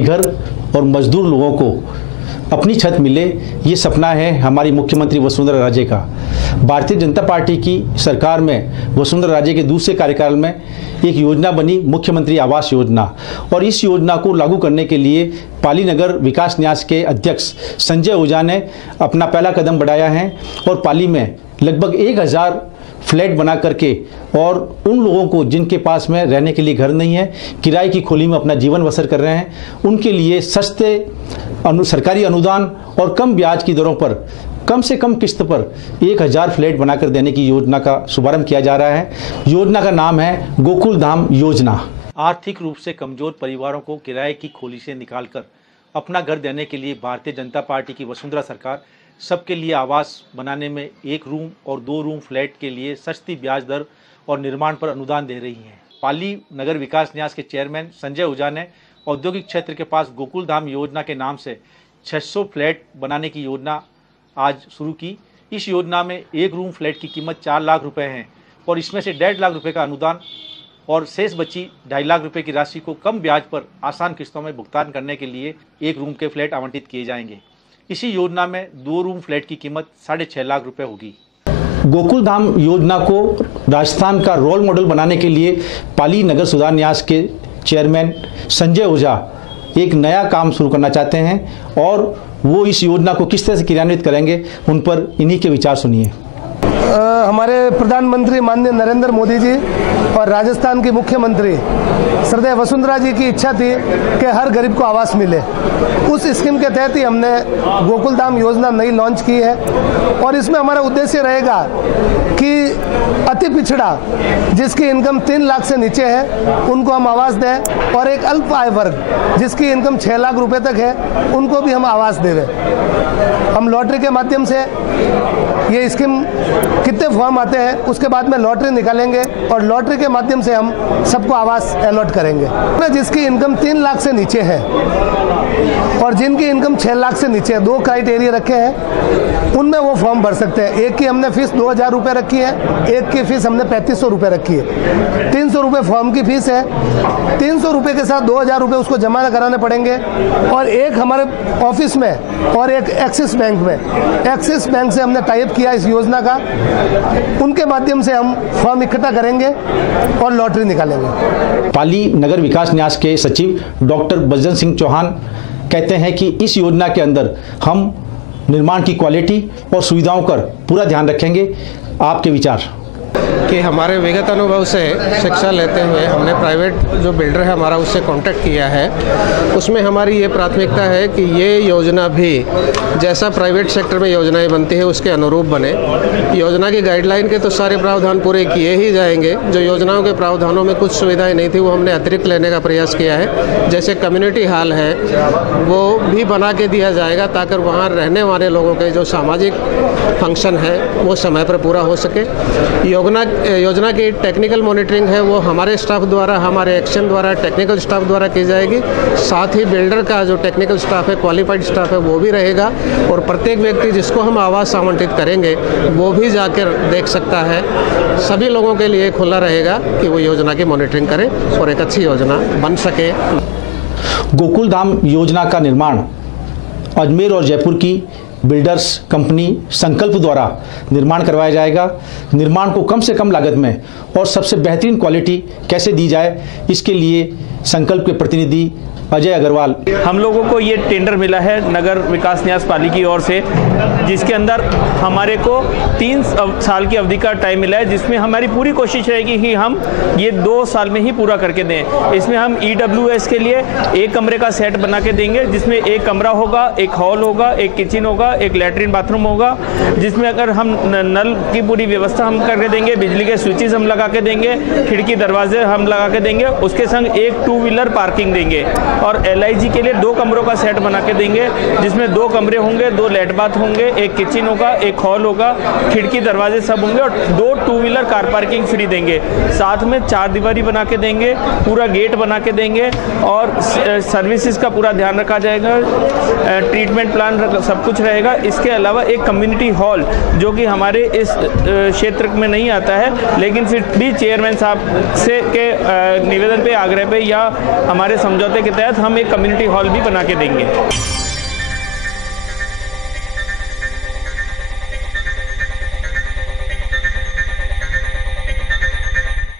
बेघर और मजदूर लोगों को अपनी छत मिले, ये सपना है हमारी मुख्यमंत्री वसुंधरा राजे का। भारतीय जनता पार्टी की सरकार में वसुंधरा राजे के दूसरे कार्यकाल में एक योजना बनी मुख्यमंत्री आवास योजना, और इस योजना को लागू करने के लिए पाली नगर विकास न्यास के अध्यक्ष संजय ओझा ने अपना पहला कदम बढ़ाया है और पाली में लगभग 1000 फ्लैट बना करके और उन लोगों को जिनके पास में रहने के लिए घर नहीं है, किराए की खोली में अपना जीवन बसर कर रहे हैं, उनके लिए सस्ते सरकारी अनुदान और कम ब्याज की दरों पर कम से कम किस्त पर 1000 फ्लैट बनाकर देने की योजना का शुभारंभ किया जा रहा है। योजना का नाम है गोकुल धाम योजना। आर्थिक रूप से कमजोर परिवारों को किराए की खोली से निकालकर अपना घर देने के लिए भारतीय जनता पार्टी की वसुंधरा सरकार सबके लिए आवास बनाने में 1 रूम और 2 रूम फ्लैट के लिए सस्ती ब्याज दर और निर्माण पर अनुदान दे रही है। पाली नगर विकास न्यास के चेयरमैन संजय ओझा ने औद्योगिक क्षेत्र के पास गोकुल धाम योजना के नाम से 600 फ्लैट बनाने की योजना आज शुरू की। इस योजना में 1 रूम फ्लैट की कीमत 4 लाख रुपए है और इसमें से 1.5 लाख रुपए का अनुदान और शेष बची 2.5 लाख रुपए की राशि को कम ब्याज पर आसान किस्तों में भुगतान करने के लिए 1 रूम के फ्लैट आवंटित किए जाएंगे। इसी योजना में 2 रूम फ्लैट की कीमत 6.5 लाख रुपए होगी। गोकुल धाम योजना को राजस्थान का रोल मॉडल बनाने के लिए पाली नगर सुधार न्यास के चेयरमैन संजय ओझा एक नया काम शुरू करना चाहते हैं और वो इस योजना को किस तरह से क्रियान्वित करेंगे, उन पर इन्हीं के विचार सुनिए। हमारे प्रधानमंत्री माननीय नरेंद्र मोदी जी और राजस्थान की मुख्यमंत्री श्रीमती वसुंधरा जी की इच्छा थी कि हर गरीब को आवास मिले। उस स्कीम के तहत ही हमने गोकुल धाम योजना नई लॉन्च की है और इसमें हमारा उद्देश्य रहेगा कि अति पिछड़ा जिसकी इनकम 3 लाख से नीचे है उनको हम आवास दें और एक अल्प आय वर्ग जिसकी इनकम 6 लाख रुपए तक है उनको भी हम आवास देवें। हम लॉटरी के माध्यम से ये स्कीम कितने फॉर्म आते हैं उसके बाद में लॉटरी निकालेंगे और लॉटरी के माध्यम से हम सबको आवास अलॉट करेंगे। जिसकी इनकम 3 लाख से नीचे है और जिनकी इनकम 6 लाख से नीचे है, 2 क्राइटेरिया रखे हैं, उनमें वो फॉर्म भर सकते हैं। एक की हमने फीस 2000 रुपये रखी है, एक की फीस हमने 3500 रुपये रखी है। 300 रुपये फॉर्म की फीस है। 300 रुपये के साथ 2000 रुपये उसको जमा कराने पड़ेंगे और एक हमारे ऑफिस में और एक एक्सिस बैंक में, एक्सिस बैंक से हमने टाइप किया इस योजना का, उनके माध्यम से हम फॉर्म इकट्ठा करेंगे और लॉटरी निकालेंगे। पाली नगर विकास न्यास के सचिव डॉक्टर बजरंग सिंह चौहान कहते हैं कि इस योजना के अंदर हम निर्माण की क्वालिटी और सुविधाओं पर पूरा ध्यान रखेंगे। आपके विचार? कि हमारे विगत अनुभव से शिक्षा लेते हुए हमने प्राइवेट जो बिल्डर है हमारा उससे कांटेक्ट किया है। उसमें हमारी ये प्राथमिकता है कि ये योजना भी जैसा प्राइवेट सेक्टर में योजनाएं बनती है उसके अनुरूप बने। योजना की गाइडलाइन के तो सारे प्रावधान पूरे किए ही जाएंगे। जो योजनाओं के प्रावधानों में कुछ सुविधाएं नहीं थी वो हमने अतिरिक्त लेने का प्रयास किया है। जैसे कम्युनिटी हॉल है वो भी बना के दिया जाएगा ताकि वहाँ रहने वाले लोगों के जो सामाजिक फंक्शन है वो समय पर पूरा हो सके। योजना की टेक्निकल मॉनिटरिंग है वो हमारे स्टाफ द्वारा, हमारे एक्शन द्वारा, टेक्निकल स्टाफ द्वारा की जाएगी। साथ ही बिल्डर का जो टेक्निकल स्टाफ है, क्वालिफाइड स्टाफ है वो भी रहेगा और प्रत्येक व्यक्ति जिसको हम आवास आवंटित करेंगे वो भी जाकर देख सकता है। सभी लोगों के लिए खुला रहेगा कि वो योजना की मॉनिटरिंग करें और एक अच्छी योजना बन सके। गोकुल धाम योजना का निर्माण अजमेर और जयपुर की बिल्डर्स कंपनी संकल्प द्वारा निर्माण करवाया जाएगा। निर्माण को कम से कम लागत में और सबसे बेहतरीन क्वालिटी कैसे दी जाए, इसके लिए संकल्प के प्रतिनिधि अजय अग्रवाल। हम लोगों को ये टेंडर मिला है नगर विकास न्यास पाली की ओर से, जिसके अंदर हमारे को 3 साल की अवधि का टाइम मिला है, जिसमें हमारी पूरी कोशिश रहेगी कि हम ये 2 साल में ही पूरा करके दें। इसमें हम EWS के लिए 1 कमरे का सेट बना के देंगे, जिसमें 1 कमरा होगा, 1 हॉल होगा, 1 किचन होगा, 1 लैट्रिन बाथरूम होगा, जिसमें अगर हम नल की पूरी व्यवस्था हम करके देंगे, बिजली के स्विचेस हम लगा के देंगे, खिड़की दरवाजे हम लगा के देंगे, उसके संग 1 2 व्हीलर पार्किंग देंगे और LIG के लिए 2 कमरों का सेट बना के देंगे, जिसमें 2 कमरे होंगे, 2 लेट बाथ होंगे, 1 किचन होगा, 1 हॉल होगा, खिड़की दरवाजे सब होंगे और 2 2 व्हीलर कार पार्किंग फ्री देंगे। साथ में 4 दीवारी बना के देंगे, पूरा गेट बना के देंगे और सर्विसेज का पूरा ध्यान रखा जाएगा, ट्रीटमेंट प्लान सब कुछ रहेगा। इसके अलावा एक कम्युनिटी हॉल जो कि हमारे इस क्षेत्र में नहीं आता है, लेकिन फिर भी चेयरमैन साहब से के निवेदन पे, आग्रह पे या हमारे समझौते के तहत तहत हम एक कम्युनिटी हॉल भी बना के देंगे।